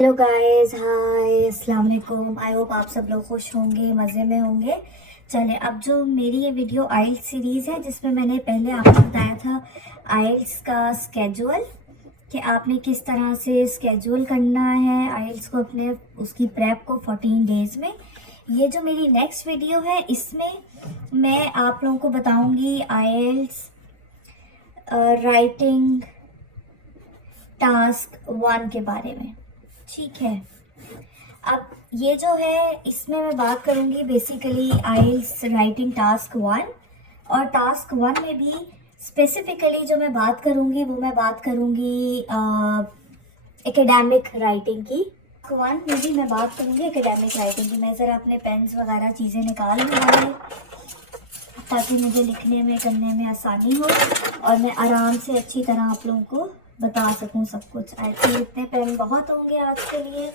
Hello guys, हाय, अस्सलाम वालेकुम। I hope आप सब लोग खुश होंगे, मज़े में होंगे। चले, अब जो मेरी ये वीडियो आइल्स सीरीज़ है जिसमें मैंने पहले आपको बताया था आइल्स का स्केजुअल, कि आपने किस तरह से स्केजुअल करना है आइल्स को, अपने उसकी प्रेप को 14 डेज़ में। ये जो मेरी नेक्स्ट वीडियो है इसमें मैं आप लोगों को बताऊंगी आइल्स राइटिंग टास्क 1 के बारे में। ठीक है, अब ये जो है इसमें मैं बात करूंगी बेसिकली आइल्स राइटिंग टास्क 1, और टास्क 1 में भी स्पेसिफिकली जो मैं बात करूंगी वो मैं बात करूंगी एकेडमिक राइटिंग की। टास्क 1 में भी मैं बात करूंगी एकेडमिक राइटिंग की। मैं ज़रा अपने पेन्स वगैरह चीज़ें निकाल लूँगी ताकि मुझे लिखने में करने में आसानी हो और मैं आराम से अच्छी तरह आप लोगों को बता सकूं सब कुछ। आई थिंक इतने पेन बहुत होंगे आज के लिए।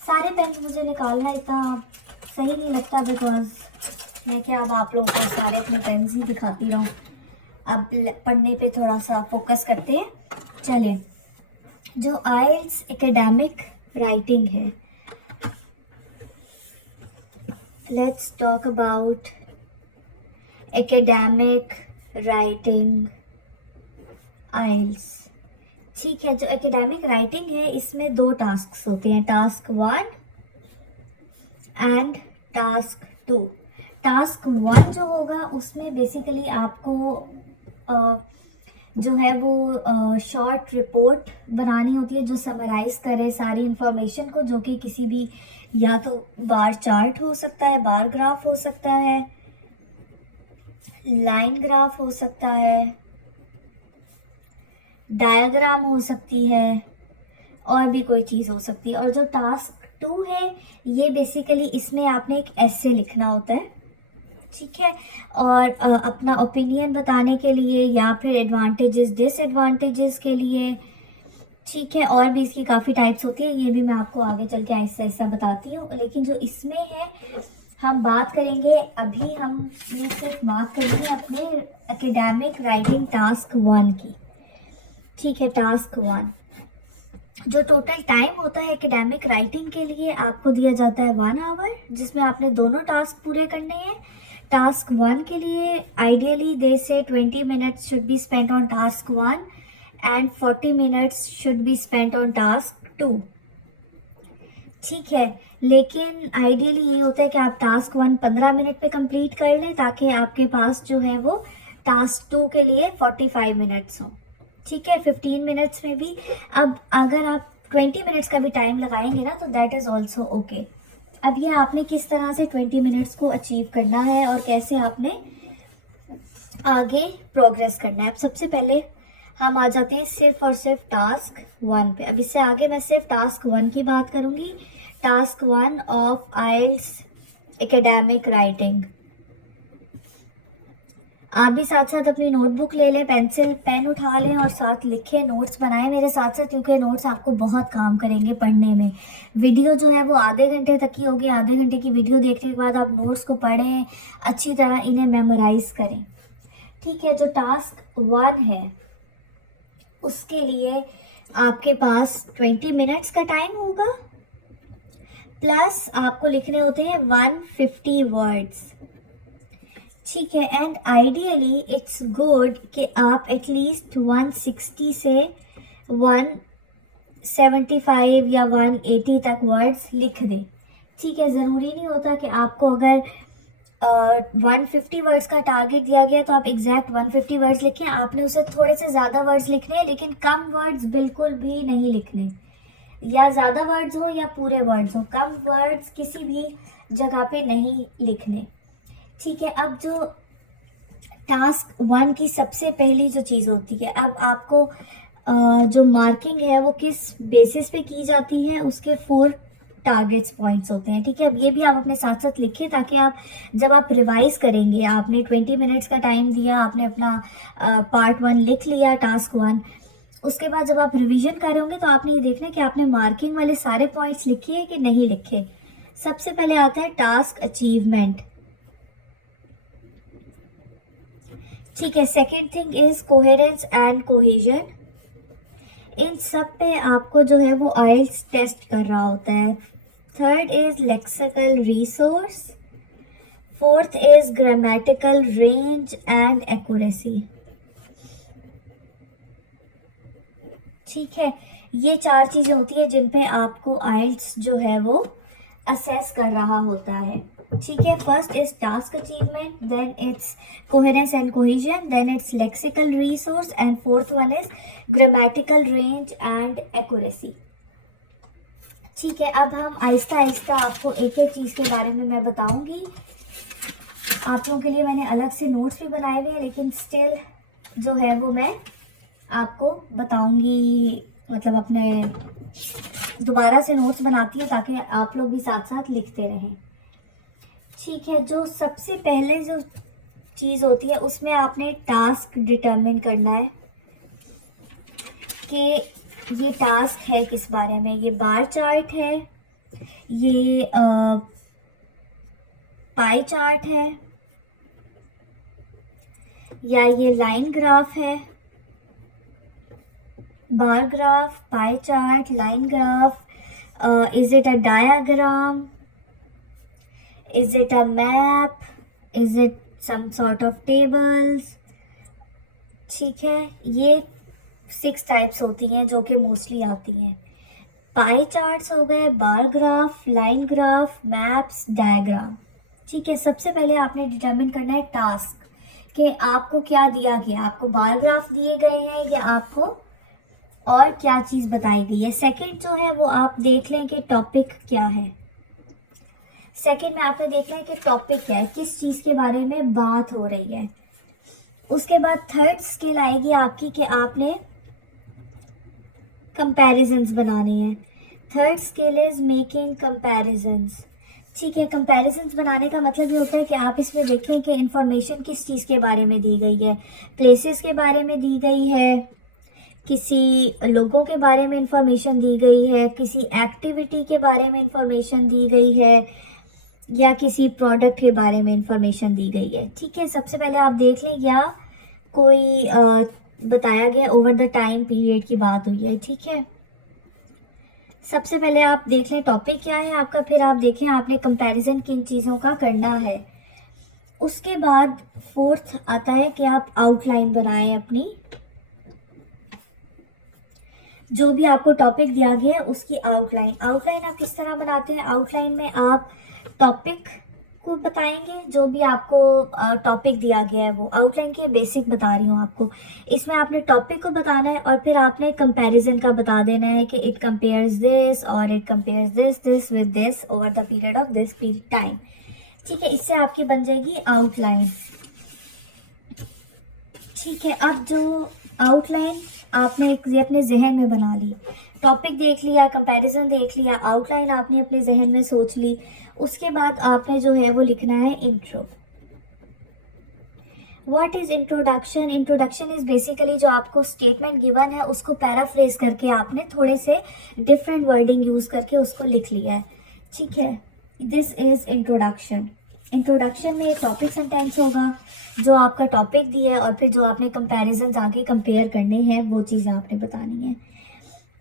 सारे पेन मुझे निकालना इतना सही नहीं लगता, बिकॉज मैं क्या अब आप लोगों को सारे अपने पेन ही दिखाती रहूं। अब पढ़ने पे थोड़ा सा फोकस करते हैं। चलें, जो आइल्स एकेडमिक राइटिंग है, let's talk about academic writing IELTS. ठीक है, जो एकेडमिक राइटिंग है इसमें 2 टास्क होते हैं, टास्क 1 एंड टास्क 2। टास्क 1 जो होगा उसमें बेसिकली आपको जो है वो शॉर्ट रिपोर्ट बनानी होती है जो समराइज करे सारी इंफॉर्मेशन को, जो कि किसी भी, या तो बार चार्ट हो सकता है, बार ग्राफ हो सकता है, लाइन ग्राफ हो सकता है, डायग्राम हो सकती है, और भी कोई चीज़ हो सकती है। और जो टास्क 2 है ये बेसिकली इसमें आपने एक ऐसे लिखना होता है। ठीक है, और अपना ओपिनियन बताने के लिए या फिर एडवांटेजेस डिसएडवांटेजेस के लिए। ठीक है, और भी इसकी काफ़ी टाइप्स होती है, ये भी मैं आपको आगे चल के ऐसा ऐसा बताती हूँ। लेकिन जो इसमें है हम बात करेंगे, अभी हम ये सिर्फ बात करेंगे अपने एकेडमिक राइटिंग टास्क 1 की। ठीक है, टास्क 1 जो टोटल टाइम होता है एकेडमिक राइटिंग के लिए आपको दिया जाता है 1 आवर, जिसमें आपने दोनों टास्क पूरे करने हैं। टास्क 1 के लिए आइडियली दे से 20 minutes should be spent on task 1 and 40 minutes should be spent on task 2। ठीक है, लेकिन आइडियली ये होता है कि आप टास्क 1 15 मिनट पे कंप्लीट कर लें ताकि आपके पास जो है वो टास्क 2 के लिए 45 मिनट्स हो। ठीक है, 15 मिनट्स में भी, अब अगर आप 20 मिनट्स का भी टाइम लगाएंगे ना तो दैट इज़ ऑल्सो ओके। अब ये आपने किस तरह से 20 मिनट्स को अचीव करना है और कैसे आपने आगे प्रोग्रेस करना है। अब सबसे पहले हम आ जाते हैं सिर्फ और सिर्फ टास्क 1 पे। अब इससे आगे मैं सिर्फ टास्क 1 की बात करूंगी, task 1 of IELTS academic writing. आप भी साथ साथ अपनी नोटबुक ले लें, पेंसिल पेन उठा लें और साथ लिखें, नोट्स बनाएं मेरे साथ साथ, क्योंकि नोट्स आपको बहुत काम करेंगे पढ़ने में। वीडियो जो है वो आधे घंटे तक की होगी। आधे घंटे की वीडियो देखने के बाद आप नोट्स को पढ़ें, अच्छी तरह इन्हें मेमोराइज करें। ठीक है, जो टास्क 1 है उसके लिए आपके पास 20 मिनट्स का टाइम होगा, प्लस आपको लिखने होते हैं 150 वर्ड्स। ठीक है, एंड आइडियली इट्स गुड कि आप एटलीस्ट 160 से 175 या 180 तक वर्ड्स लिख दें। ठीक है, ज़रूरी नहीं होता कि आपको अगर 150 वर्ड्स का टारगेट दिया गया तो आप एग्जैक्ट 150 वर्ड्स लिखें। आपने उसे थोड़े से ज़्यादा वर्ड्स लिखने हैं, लेकिन कम वर्ड्स बिल्कुल भी नहीं लिखने, या ज़्यादा वर्ड्स हो या पूरे वर्ड्स हो, कम वर्ड्स किसी भी जगह पे नहीं लिखने। ठीक है, अब जो टास्क 1 की सबसे पहली जो चीज़ होती है, अब आपको जो मार्किंग है वो किस बेसिस पे की जाती है, उसके 4 टारगेट्स पॉइंट्स होते हैं। ठीक है, अब ये भी आप अपने साथ साथ लिखें ताकि आप जब आप रिवाइज करेंगे, आपने 20 मिनट्स का टाइम दिया, आपने अपना पार्ट 1 लिख लिया टास्क 1, उसके बाद जब आप रिवीजन कर रहे होंगे तो आपने ये देखना है कि आपने मार्किंग वाले सारे पॉइंट्स लिखे हैं कि नहीं लिखे। सबसे पहले आता है टास्क अचीवमेंट। ठीक है, second thing is coherence and cohesion. इन सब पे आपको जो है वो आइल्स टेस्ट कर रहा होता है। Third is lexical resource, fourth is grammatical range and accuracy. ठीक है, ये 4 चीज़ें होती है जिन पे आपको आइल्स जो है वो असेस कर रहा होता है। ठीक है, first is task achievement, then it's coherence and cohesion, then it's lexical resource and fourth one is grammatical range and accuracy. ठीक है, अब हम आहिस्ता आहिस्ता आपको एक एक चीज़ के बारे में मैं बताऊंगी। आप लोगों के लिए मैंने अलग से नोट्स भी बनाए हुए हैं, लेकिन स्टिल जो है वो मैं आपको बताऊंगी, मतलब अपने दोबारा से नोट्स बनाती हूँ ताकि आप लोग भी साथ साथ लिखते रहें। ठीक है, जो सबसे पहले जो चीज़ होती है उसमें आपने टास्क डिटरमिन करना है कि ये टास्क है किस बारे में। ये बार चार्ट है, ये पाई चार्ट है, या ये लाइन ग्राफ है। Bar graph, pie chart, line graph, is it a diagram, is it a map, is it some sort of tables. ठीक है, ये 6 टाइप्स होती हैं जो कि मोस्टली आती हैं। पाई चार्ट्स हो गए, bar graph, line graph, maps, diagram. ठीक है, सबसे पहले आपने डिटरमिन करना है टास्क कि आपको क्या दिया गया। आपको बार ग्राफ दिए गए हैं या आपको और क्या चीज़ बताई गई है। सेकंड जो है वो आप देख लें कि टॉपिक क्या है। सेकंड में आपने देखना है कि टॉपिक क्या है, किस चीज़ के बारे में बात हो रही है। उसके बाद थर्ड स्किल आएगी आपकी कि आपने कंपैरिजंस बनाने हैं। Third skill is making comparisons. ठीक है, कंपैरिजंस बनाने का मतलब ये होता है कि आप इसमें देखें कि इंफॉर्मेशन किस चीज़ के बारे में दी गई है। प्लेसेस के बारे में दी गई है, किसी लोगों के बारे में इंफॉर्मेशन दी गई है, किसी एक्टिविटी के बारे में इंफॉर्मेशन दी गई है, या किसी प्रोडक्ट के बारे में इंफॉर्मेशन दी गई है। ठीक है, सबसे पहले आप देख लें या कोई बताया गया ओवर द टाइम पीरियड की बात हुई है। ठीक है, सबसे पहले आप देख लें टॉपिक क्या है आपका, फिर आप देखें आपने कंपैरिजन किन चीज़ों का करना है। उसके बाद फोर्थ आता है कि आप आउटलाइन बनाएं अपनी। जो भी आपको टॉपिक दिया गया है उसकी आउटलाइन। आउटलाइन आप किस तरह बनाते हैं, आउटलाइन में आप टॉपिक को बताएंगे, जो भी आपको टॉपिक दिया गया है वो। आउटलाइन के बेसिक बता रही हूँ आपको। इसमें आपने टॉपिक को बताना है और फिर आपने कंपैरिजन का बता देना है कि इट कंपेयर्स दिस और it compares this with this over the period of this period time. ठीक है, इससे आपकी बन जाएगी आउटलाइन। ठीक है, अब जो आउटलाइन आपने अपने जहन में बना ली, टॉपिक देख लिया, कंपैरिजन देख लिया, आउटलाइन आपने अपने जहन में सोच ली। उसके बाद आपने जो है वो लिखना है intro. What is introduction? Introduction is basically जो आपको स्टेटमेंट गिवन है उसको पैराफ्रेज करके आपने थोड़े से डिफरेंट वर्डिंग यूज करके उसको लिख लिया है। ठीक है, दिस इज इंट्रोडक्शन। इंट्रोडक्शन में एक टॉपिक सेंटेंस होगा जो आपका टॉपिक दिया है, और फिर जो आपने कंपैरिजन आगे कंपेयर करने हैं वो चीज़ें आपने बतानी है।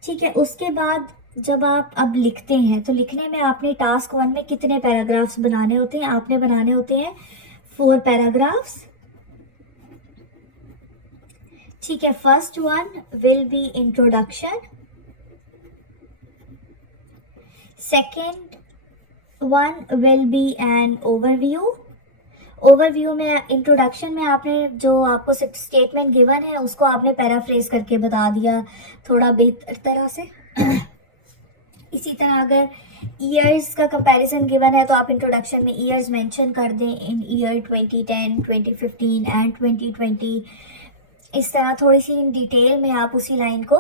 ठीक है, उसके बाद जब आप अब लिखते हैं तो लिखने में आपने टास्क 1 में कितने पैराग्राफ्स बनाने होते हैं? आपने बनाने होते हैं 4 पैराग्राफ्स। ठीक है, first one will be introduction, second one will be an overview. Overview में, इंट्रोडक्शन में आपने जो आपको स्टेटमेंट गिवन है उसको आपने पैराफ्रेज करके बता दिया थोड़ा बेहतर तरह से। इसी तरह अगर ईयर्स का कंपैरिजन गिवन है तो आप इंट्रोडक्शन में ईयर्स मेंशन कर दें, इन ईयर 2010, 2015 एंड 2020। इस तरह थोड़ी सी इन डिटेल में आप उसी लाइन को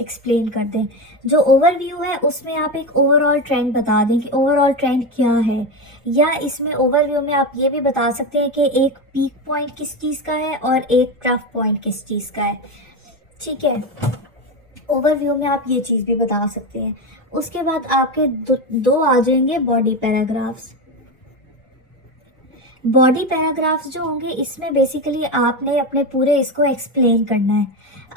एक्सप्लेन कर दें। जो ओवरव्यू है उसमें आप एक ओवरऑल ट्रेंड बता दें कि ओवरऑल ट्रेंड क्या है, या इसमें ओवरव्यू में आप ये भी बता सकते हैं कि एक पीक पॉइंट किस चीज़ का है और एक ट्रफ पॉइंट किस चीज़ का है। ठीक है, ओवरव्यू में आप ये चीज़ भी बता सकते हैं। उसके बाद आपके दो आ जाएंगे बॉडी पैराग्राफ्स। बॉडी पैराग्राफ्स जो होंगे इसमें बेसिकली आपने अपने पूरे इसको एक्सप्लेन करना है।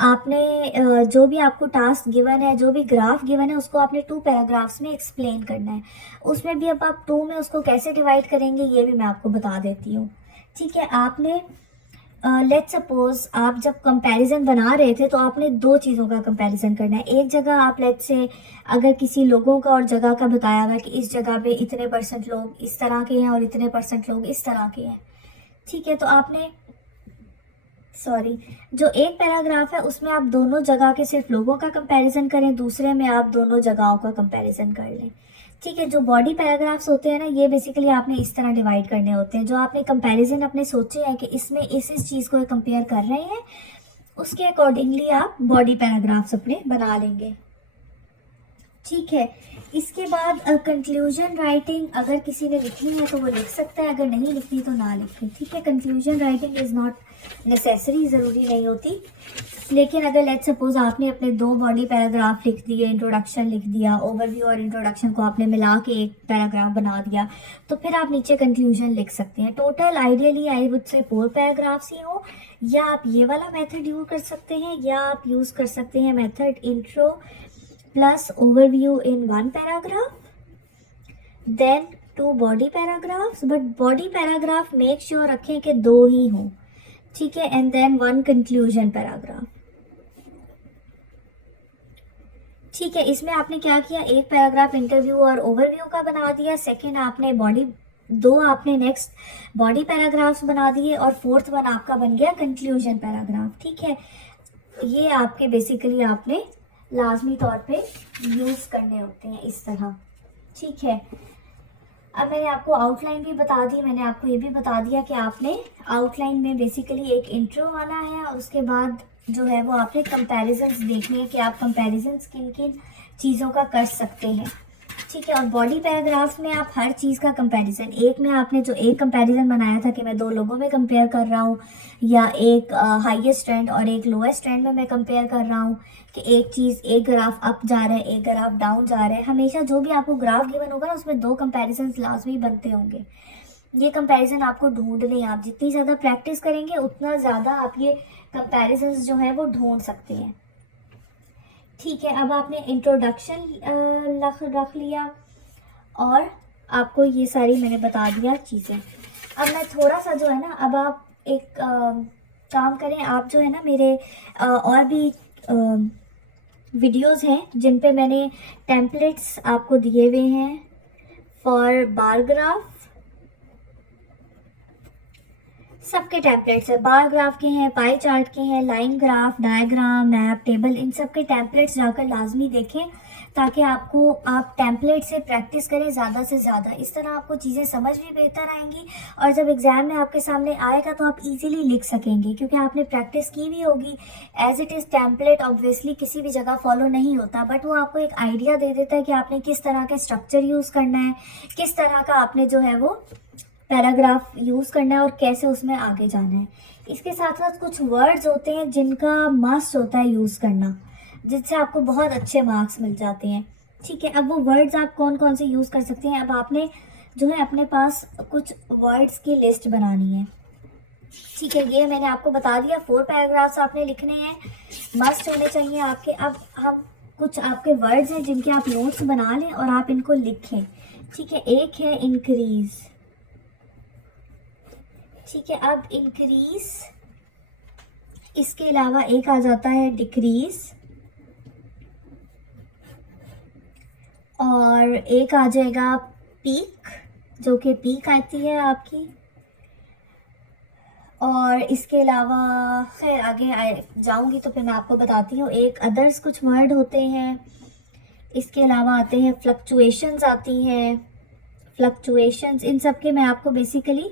आपने जो भी आपको टास्क गिवन है, जो भी ग्राफ गिवन है, उसको आपने 2 पैराग्राफ्स में एक्सप्लेन करना है। उसमें भी अब आप 2 में उसको कैसे डिवाइड करेंगे ये भी मैं आपको बता देती हूँ। ठीक है, आपने लेट्स सपोज आप जब कंपैरिजन बना रहे थे तो आपने 2 चीज़ों का कंपैरिजन करना है। एक जगह आप लेट्स से अगर किसी लोगों का और जगह का बताया हुआ है कि इस जगह पे इतने % लोग इस तरह के हैं और इतने % लोग इस तरह के हैं। ठीक है, तो आपने जो एक पैराग्राफ है उसमें आप दोनों जगह के सिर्फ लोगों का कंपैरिजन करें, दूसरे में आप दोनों जगहों का कंपैरिजन कर लें। ठीक है, जो बॉडी पैराग्राफ्स होते हैं ना, ये बेसिकली आपने इस तरह डिवाइड करने होते हैं। जो आपने कंपैरिजन अपने सोचे हैं कि इसमें इस चीज़ को कंपेयर कर रहे हैं, उसके अकॉर्डिंगली आप बॉडी पैराग्राफ्स अपने बना लेंगे। ठीक है, इसके बाद कंक्लूजन राइटिंग अगर किसी ने लिखनी है तो वो लिख सकता है, अगर नहीं लिखनी तो ना लिखे। ठीक है, conclusion writing is not necessary, ज़रूरी नहीं होती। लेकिन अगर लेट्स सपोज आपने अपने 2 बॉडी पैराग्राफ लिख दिए, इंट्रोडक्शन लिख दिया, ओवरव्यू और इंट्रोडक्शन को आपने मिला के एक पैराग्राफ बना दिया, तो फिर आप नीचे कंक्लूजन लिख सकते हैं। Total ideally I would say 4 paragraphs ही हो, या आप ये वाला मेथड यूज़ कर सकते हैं, या आप यूज़ कर सकते हैं method intro plus overview in 1 paragraph, then 2 body paragraphs. But body paragraph make sure रखें कि 2 ही हों। ठीक है, एंड देन 1 कंक्लूजन पैराग्राफ। ठीक है, इसमें आपने क्या किया, एक पैराग्राफ इंटरव्यू और ओवरव्यू का बना दिया, सेकंड आपने 2 आपने नेक्स्ट बॉडी पैराग्राफ्स बना दिए, और 4th वन आपका बन गया कंक्लूजन पैराग्राफ। ठीक है, ये आपके बेसिकली आपने लाजमी तौर पे यूज़ करने होते हैं इस तरह। ठीक है, अब मैंने आपको आउटलाइन भी बता दी, मैंने आपको ये भी बता दिया कि आपने आउटलाइन में बेसिकली एक इंट्रो आना है, और उसके बाद जो है वो आपने कंपैरिजंस देखने हैं कि आप कंपैरिजंस किन किन चीज़ों का कर सकते हैं। ठीक है, और बॉडी पैराग्राफ्स में आप हर चीज़ का कंपैरिजन, एक में आपने जो एक कंपैरिजन बनाया था कि मैं 2 लोगों में कंपेयर कर रहा हूँ, या एक हाईएस्ट ट्रेंड और एक लोएस्ट ट्रेंड में मैं कंपेयर कर रहा हूँ, कि एक चीज़, एक ग्राफ अप जा रहा है, एक ग्राफ डाउन जा रहा है। हमेशा जो भी आपको ग्राफ गिवन होगा ना, उसमें 2 कंपैरिजन लाजमी बनते होंगे। ये कंपैरिजन आपको ढूंढने हैं, आप जितनी ज़्यादा प्रैक्टिस करेंगे उतना ज़्यादा आप ये कंपैरिजन जो है वो ढूंढ सकते हैं। ठीक है, अब आपने इंट्रोडक्शन रख लिया, और आपको ये सारी मैंने बता दिया चीज़ें। अब मैं थोड़ा सा जो है ना, अब आप एक काम करें, आप जो है ना मेरे और भी वीडियोस हैं जिन पे मैंने टेम्पलेट्स आपको दिए हुए हैं फॉर बार ग्राफ। सबके टेम्पलेट्स है, बार ग्राफ के हैं, पाई चार्ट के हैं, line graph, diagram, map, table, इन सब के टेम्पलेट्स जाकर लाजमी देखें, ताकि आप टेम्पलेट से प्रैक्टिस करें ज़्यादा से ज़्यादा। इस तरह आपको चीज़ें समझ भी बेहतर आएंगी, और जब एग्ज़ाम में आपके सामने आएगा तो आप इजीली लिख सकेंगे, क्योंकि आपने प्रैक्टिस की भी होगी। As it is template obviously किसी भी जगह फॉलो नहीं होता, बट वो आपको एक आइडिया दे देता है कि आपने किस तरह के स्ट्रक्चर यूज़ करना है, किस तरह का आपने जो है वो पैराग्राफ यूज़ करना है, और कैसे उसमें आगे जाना है। इसके साथ साथ कुछ वर्ड्स होते हैं जिनका मस्ट होता है यूज़ करना, जिससे आपको बहुत अच्छे मार्क्स मिल जाते हैं। ठीक है, अब वो वर्ड्स आप कौन कौन से यूज़ कर सकते हैं, अब आपने जो है अपने पास कुछ वर्ड्स की लिस्ट बनानी है। ठीक है, ये मैंने आपको बता दिया, 4 पैराग्राफ्स आपने लिखने हैं, मस्ट होने चाहिए आपके। अब हम कुछ आपके वर्ड्स हैं जिनके आप नोट्स बना लें और आप इनको लिखें। ठीक है, एक है इंक्रीज़। ठीक है, अब इंक्रीज, इसके अलावा एक आ जाता है डिक्रीज, और एक आ जाएगा पीक, जो कि पीक आती है आपकी। और इसके अलावा खैर आगे जाऊंगी तो फिर मैं आपको बताती हूँ। एक अदर्स कुछ वर्ड होते हैं, इसके अलावा आते हैं फ्लक्चुएशंस आती हैं, फ्लक्चुएशंस, इन सब के मैं आपको बेसिकली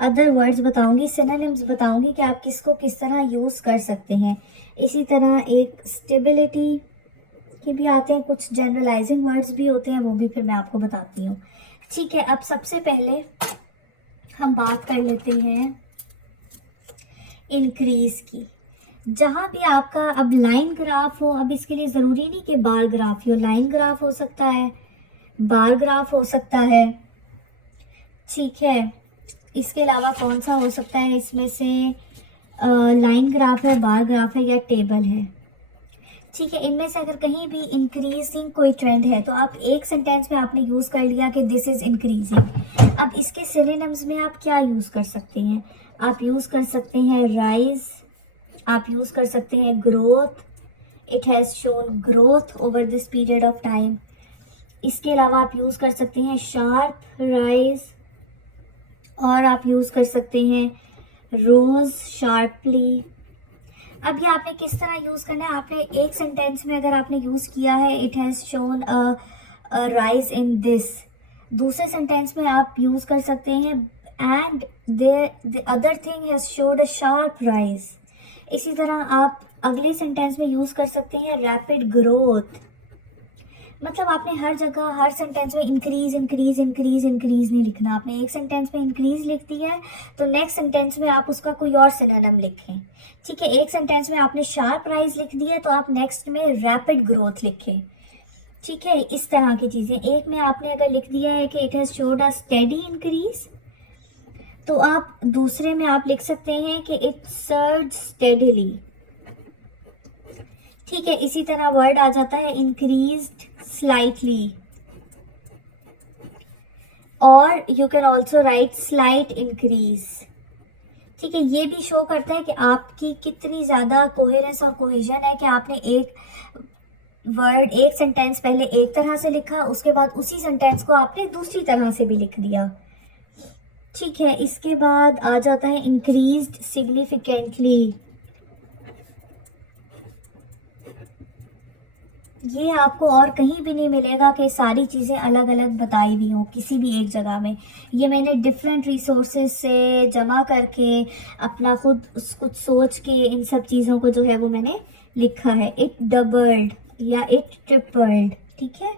अदर वर्ड्स बताऊंगी, सिनोनिम्स बताऊंगी कि आप किसको किस तरह यूज़ कर सकते हैं। इसी तरह एक स्टेबिलिटी के भी आते हैं, कुछ जनरलाइजिंग वर्ड्स भी होते हैं, वो भी फिर मैं आपको बताती हूँ। ठीक है, अब सबसे पहले हम बात कर लेते हैं इंक्रीज की। जहाँ भी आपका अब लाइन ग्राफ हो, अब इसके लिए ज़रूरी नहीं कि बार ग्राफ हो, लाइन ग्राफ हो सकता है, बार ग्राफ हो सकता है। ठीक है, इसके अलावा कौन सा हो सकता है इसमें से? लाइन ग्राफ है, बार ग्राफ है या टेबल है। ठीक है, इनमें से अगर कहीं भी इंक्रीजिंग कोई ट्रेंड है तो आप एक सेंटेंस में आपने यूज़ कर लिया कि दिस इज़ इंक्रीजिंग। अब इसके सिनोनिम्स में आप क्या यूज़ कर सकते हैं? आप यूज़ कर सकते हैं राइज, आप यूज़ कर सकते हैं growth, it has shown growth over this period of time. इसके अलावा आप यूज़ कर सकते हैं शार्प राइज, और आप यूज़ कर सकते हैं रोज शार्पली। अब ये आपने किस तरह यूज़ करना है? आपने एक सेंटेंस में अगर आपने यूज़ किया है it has shown a rise in this, दूसरे सेंटेंस में आप यूज़ कर सकते हैं and the other thing has showed a sharp rise. इसी तरह आप अगले सेंटेंस में यूज़ कर सकते हैं रैपिड ग्रोथ। मतलब आपने हर जगह हर सेंटेंस में इंक्रीज इंक्रीज इंक्रीज इंक्रीज नहीं लिखना। आपने एक सेंटेंस में इंक्रीज लिख दिया है तो नेक्स्ट सेंटेंस में आप उसका कोई और सिनोनिम लिखें। ठीक है, एक सेंटेंस में आपने शार्प राइज लिख दिया है तो आप नेक्स्ट में रैपिड ग्रोथ लिखें। ठीक है, इस तरह की चीज़ें। एक में आपने अगर लिख दिया है कि it has showed a steady increase, तो आप दूसरे में आप लिख सकते हैं कि इट सर्ज स्टेडीली। ठीक है, इसी तरह वर्ड आ जाता है इंक्रीज्ड स्लाइटली, और you can also right slight increase. ठीक है, ये भी शो करता है कि आपकी कितनी ज़्यादा कोहेरेंस और कोहेजन है कि आपने एक वर्ड एक सेंटेंस पहले एक तरह से लिखा, उसके बाद उसी सेंटेंस को आपने दूसरी तरह से भी लिख दिया। ठीक है, इसके बाद आ जाता है इंक्रीज्ड सिग्निफिकेंटली। ये आपको और कहीं भी नहीं मिलेगा कि सारी चीज़ें अलग अलग बताई हुई हों किसी भी एक जगह में। ये मैंने डिफरेंट रिसोर्सेज से जमा करके अपना खुद कुछ सोच के इन सब चीज़ों को जो है वो मैंने लिखा है। इट डबल्ड या इट ट्रिपल्ड। ठीक है,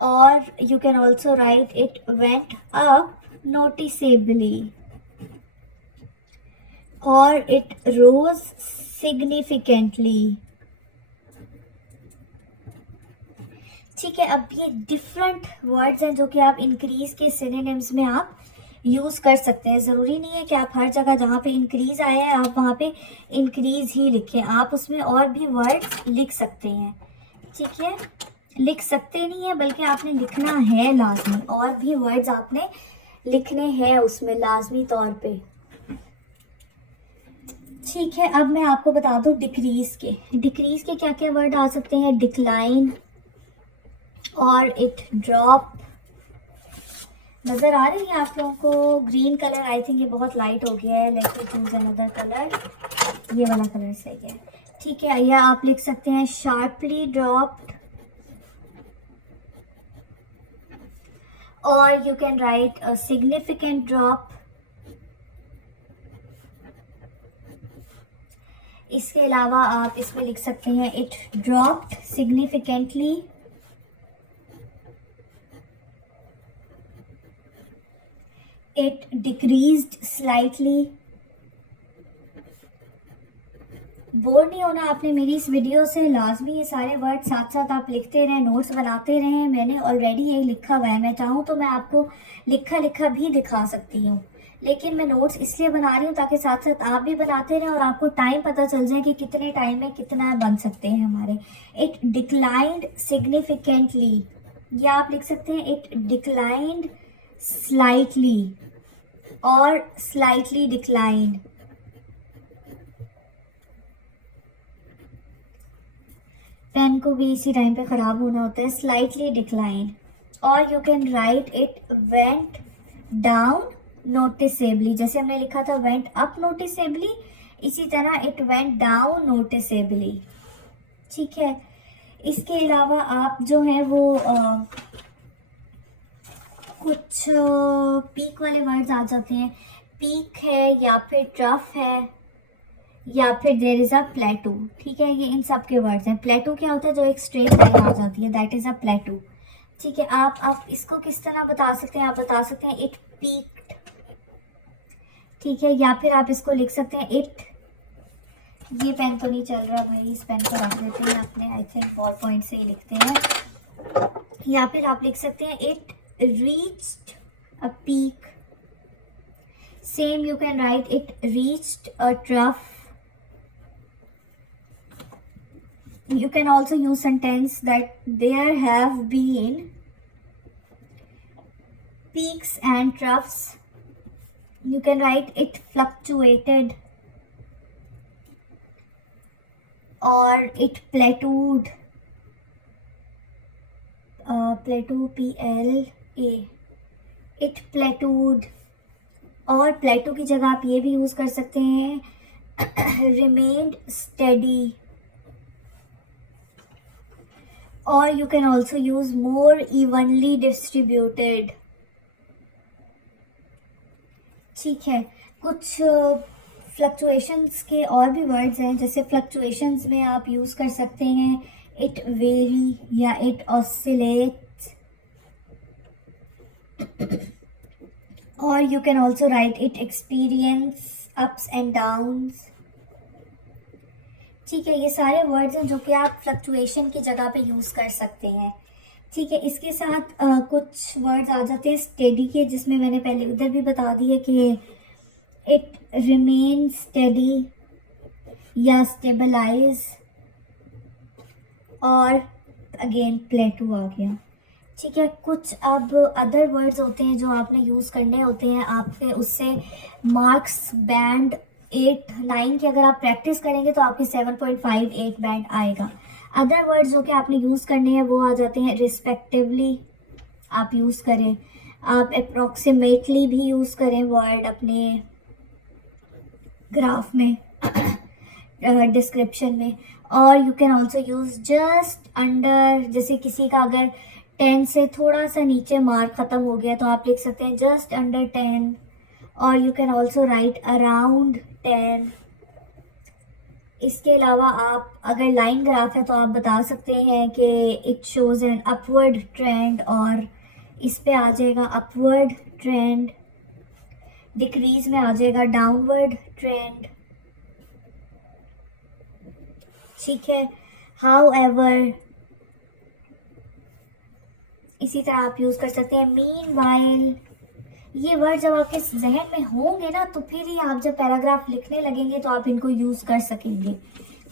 और you can also write it went up noticeably, और इट रोज सिग्निफिकेंटली। ठीक है, अब ये डिफरेंट वर्ड्स हैं जो कि आप इंक्रीज के सिनोनिम्स में आप यूज़ कर सकते हैं। ज़रूरी नहीं है कि आप हर जगह जहाँ पे इंक्रीज आया है आप वहाँ पे इंक्रीज ही लिखें, आप उसमें और भी वर्ड्स लिख सकते हैं। ठीक है, लिख सकते नहीं है बल्कि आपने लिखना है लाजमी, और भी वर्ड्स आपने लिखने हैं उसमें लाजमी तौर पे। ठीक है, अब मैं आपको बता दूँ डिक्रीज के क्या क्या वर्ड आ सकते हैं। डिक्लाइन और इट ड्रॉप। नज़र आ रही है आप लोगों को? ग्रीन कलर आई थिंक ये बहुत लाइट हो गया है, लेट्स चूज अनदर कलर। ये वाला कलर सही है। ठीक है, या आप लिख सकते हैं शार्पली ड्रॉप्ड, और you can right a significant drop. इसके अलावा आप इसमें लिख सकते हैं it dropped significantly, it decreased slightly. Bore नहीं होना आपने मेरी इस वीडियो से, लाजमी ये सारे वर्ड साथ साथ आप लिखते रहें, नोट्स बनाते रहें। मैंने ऑलरेडी ये लिखा हुआ है, मैं चाहूँ तो मैं आपको लिखा लिखा भी दिखा सकती हूँ, लेकिन मैं नोट्स इसलिए बना रही हूँ ताकि साथ साथ आप भी बनाते रहें और आपको टाइम पता चल जाए कि कितने टाइम में कितना बन सकते हैं हमारे। इट डिक्लाइंड सिग्निफिकेंटली, या आप लिख सकते हैं इट डिक्लाइंड स्लाइटली और स्लाइटली डिक्लाइंड। पेन को भी इसी टाइम पे ख़राब होना होता है। स्लाइटली डिक्लाइंड, और you can write it went down noticeably. जैसे हमने लिखा था वेंट अप नोटिसेबली, इसी तरह इट वेंट डाउन नोटिसेबली। ठीक है, इसके अलावा आप जो है वो कुछ पीक वाले वर्ड्स आ जाते हैं। पीक है या फिर ट्रफ है या फिर देयर इज़ अ प्लेटू। ठीक है, ये इन सब के वर्ड्स हैं। प्लेटू क्या होता है? जो एक स्ट्रेट लाइन आ जाती है, दैट इज़ अ प्लेटू। ठीक है, आप इसको किस तरह बता सकते हैं? आप बता सकते हैं इट पीक्ड। ठीक है, या फिर आप इसको लिख सकते हैं इट, ये पेन तो नहीं चल रहा भाई, इस पेन को रख देते हैं अपने, आई थिंक बॉल पॉइंट से ही लिखते हैं। या फिर आप लिख सकते हैं it reached a peak. Same, you can write it reached a trough. You can also use sentence that there have been peaks and troughs. You can write it fluctuated or it plateaued. Plateau, PLA, it plateaued. और प्लेटो की जगह आप ये भी use कर सकते हैं remained steady. Or you can also use more evenly distributed. ठीक है, कुछ फ्लक्चुएशंस के और भी वर्ड्स हैं, जैसे फ्लक्चुएशंस में आप यूज़ कर सकते हैं इट वेरी या इट ऑसिलेट्स, और you can also write it experience ups and downs. ठीक है, ये सारे वर्ड्स हैं जो कि आप फ्लक्चुएशन की जगह पे यूज़ कर सकते हैं. ठीक है, इसके साथ कुछ वर्ड्स आ जाते हैं स्टेडी के, जिसमें मैंने पहले उधर भी बता दिया कि इट रिमेन स्टेडी या स्टेबलाइज, और अगेन प्लेटू आ गया. ठीक है, कुछ अब अदर वर्ड्स होते हैं जो आपने यूज़ करने होते हैं, आपके उससे मार्क्स बैंड 8-9 की अगर आप प्रैक्टिस करेंगे तो आपके 7.58 बैंड आएगा. अदर वर्ड्स जो कि आपने यूज़ करने हैं वो आ जाते हैं रिस्पेक्टिवली आप यूज़ करें, आप अप्रॉक्सीमेटली भी यूज़ करें वर्ड अपने ग्राफ में डिस्क्रिप्शन में, और you can also use just under. जैसे किसी का अगर 10 से थोड़ा सा नीचे मार्क ख़त्म हो गया तो आप लिख सकते हैं जस्ट अंडर 10, और you can also right around 10. इसके अलावा आप अगर लाइन ग्राफ है तो आप बता सकते हैं कि it shows an upward trend, और इस पे आ जाएगा अपवर्ड ट्रेंड. डिक्रीज में आ जाएगा डाउनवर्ड ट्रेंड. ठीक है, हाउ एवर इसी तरह आप यूज़ कर सकते हैं मीन वाइल. ये वर्ड जब आपके जहन में होंगे ना तो फिर ही आप जब पैराग्राफ लिखने लगेंगे तो आप इनको यूज़ कर सकेंगे.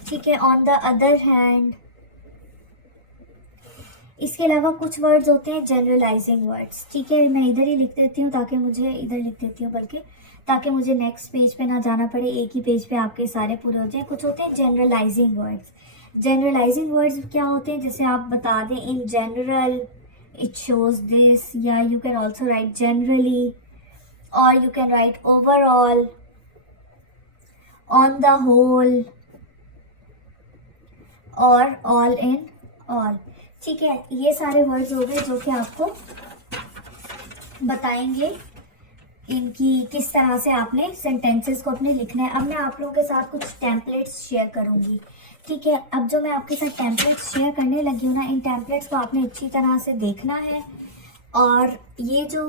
ठीक है, ऑन द अदर हैंड. इसके अलावा कुछ वर्ड्स होते हैं जनरलाइजिंग वर्ड्स. ठीक है, मैं इधर ही लिख देती हूँ ताकि मुझे इधर लिख देती हूँ बल्कि ताकि मुझे नेक्स्ट पेज पे ना जाना पड़े, एक ही पेज पे आपके सारे पूरे हो जाए. कुछ होते हैं जनरलाइजिंग वर्ड्स. जनरलाइजिंग वर्ड्स क्या होते हैं, जैसे आप बता दें in general it shows this, या you can also write generally, or you can write overall, on the whole, और all in all. ठीक है, ये सारे वर्ड्स हो गए जो कि आपको बताएंगे इनकी किस तरह से आपने सेंटेंसेस को अपने लिखना है. अब मैं आप लोगों के साथ कुछ टेम्पलेट्स शेयर करूँगी. ठीक है, अब जो मैं आपके साथ टेम्पलेट्स शेयर करने लगी हूँ ना, इन टेम्पलेट्स को आपने अच्छी तरह से देखना है. और ये जो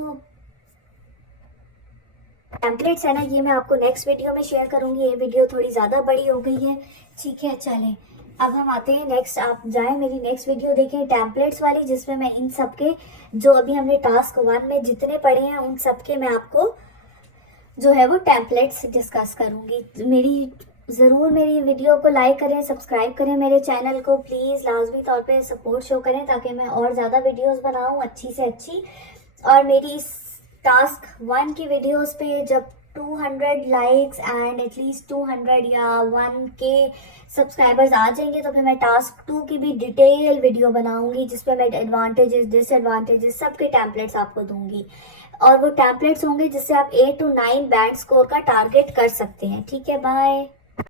टेम्पलेट्स है ना, ये मैं आपको नेक्स्ट वीडियो में शेयर करूँगी. ये वीडियो थोड़ी ज़्यादा बड़ी हो गई है. ठीक है, चलें अब हम आते हैं नेक्स्ट. आप जाएं मेरी नेक्स्ट वीडियो देखें टेम्पलेट्स वाली, जिसमें मैं इन सब के जो अभी हमने टास्क 1 में जितने पढ़े हैं उन सब के मैं आपको जो है वो टेम्पलेट्स डिस्कस करूँगी. ज़रूर मेरी वीडियो को लाइक करें, सब्सक्राइब करें मेरे चैनल को प्लीज़, लाजमी तौर पे सपोर्ट शो करें ताकि मैं और ज़्यादा वीडियोस बनाऊं अच्छी से अच्छी. और मेरी इस टास्क 1 की वीडियोस पे जब 200 लाइक्स एंड एटलीस्ट 200 या 1K सब्सक्राइबर्स आ जाएंगे तो फिर मैं टास्क 2 की भी डिटेल वीडियो बनाऊंगी, जिसपे मैं एडवांटेजेस डिसएडवांटेजेस सबके टेम्पलेट्स आपको दूंगी. और वो टेम्पलेट्स होंगे जिससे आप 8 to 9 बैंड स्कोर का टारगेट कर सकते हैं. ठीक है, बाय.